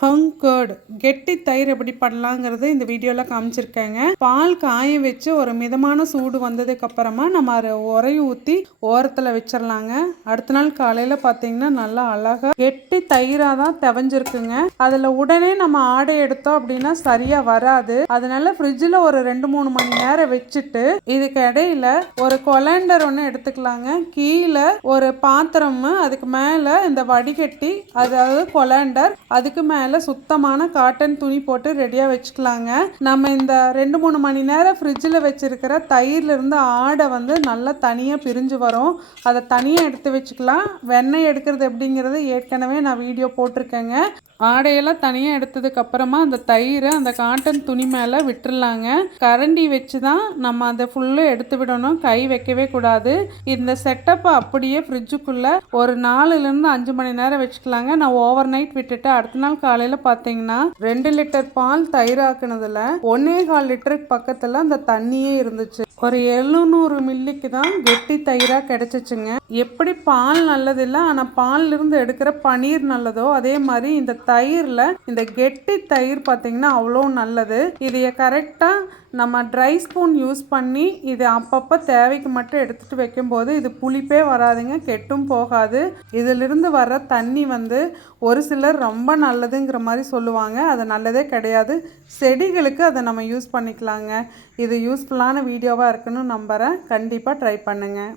ஹங்கர்டு கெட்டி தயிர் எப்படி பண்ணலாங்கிறது இந்த வீடியோவில் காமிச்சிருக்கேங்க. பால் காய வச்சு ஒரு மிதமான சூடு வந்ததுக்கு அப்புறமா நம்ம அதை உரையை ஊற்றி ஓரத்தில் வச்சிடலாங்க அடுத்த நாள் காலையில் பார்த்தீங்கன்னா நல்லா அழகாக கெட்டி தயிராக தான் தெவஞ்சிருக்குங்க. அதில் உடனே நம்ம ஆடை எடுத்தோம் அப்படின்னா சரியாக வராது. அதனால ஃப்ரிட்ஜில் ஒரு ரெண்டு மூணு மணி நேரம் வச்சுட்டு இதுக்கு இடையில ஒரு கொலண்டர் ஒன்று எடுத்துக்கலாங்க. கீழே ஒரு பாத்திரம் அதுக்கு மேலே இந்த வடிகட்டி அதாவது கொலண்டர் அதுக்கு மேலே சுத்தமான காட்டன் துணி போட்டு ரெடியாக வச்சுக்கலாங்க. நம்ம இந்த ரெண்டு மூணு மணி நேரம் ஃப்ரிட்ஜில் வச்சுருக்கிற தயிர்லேருந்து ஆடை வந்து நல்லா தனியாக பிரிஞ்சு வரும். அதை தனியாக எடுத்து வச்சுக்கலாம். வெண்ணெய் எடுக்கிறது எப்படிங்கிறது ஏற்கனவே நான் வீடியோ போட்டிருக்கேங்க. ஆடையெல்லாம் தனியாக எடுத்ததுக்கு அப்புறமா அந்த தயிரை அந்த காட்டன் துணி மேலே விட்டுடலாங்க கரண்டி வச்சு தான் நம்ம அதை ஃபுல்லாக எடுத்து விடணும். கை வைக்கவே கூடாது. இந்த செட்டப்பை அப்படியே ஃப்ரிட்ஜுக்குள்ளே ஒரு நாலுலேருந்து அஞ்சு மணி நேரம் வச்சுக்கலாங்க. நான் ஓவர் நைட் விட்டுட்டு அடுத்த நாள் காலையில் பார்த்தீங்கன்னா ரெண்டு லிட்டர் பால் தயிராக்குனதுல ஒன்னே கால் லிட்டருக்கு பக்கத்தில் அந்த தண்ணியே இருந்துச்சு. ஒரு எழுநூறு மில்லிக்கு தான் கெட்டி தயிராக கிடச்சிச்சுங்க. எப்படி பால் நல்லதில்லை ஆனால் பால்லிருந்து எடுக்கிற பனீர் நல்லதோ அதே மாதிரி இந்த தயிரில் இந்த கெட்டி தயிர் பார்த்தீங்கன்னா அவ்வளோ நல்லது. இதைய கரெக்டாக நம்ம ட்ரை ஸ்பூன் யூஸ் பண்ணி இது அப்பப்போ தேவைக்கு மட்டும் எடுத்துகிட்டு வைக்கும்போது இது புளிப்பே வராதுங்க கெட்டும் போகாது. இதிலிருந்து வர்ற தண்ணி வந்து ஒரு சிலர் ரொம்ப நல்லதுங்கிற மாதிரி சொல்லுவாங்க. அது நல்லதே கிடையாது. செடிகளுக்கு அதை நம்ம யூஸ் பண்ணிக்கலாங்க. இது யூஸ்ஃபுல்லான வீடியோவாக இருக்குன்னு நம்புகிறேன் கண்டிப்பாக ட்ரை பண்ணுங்கள்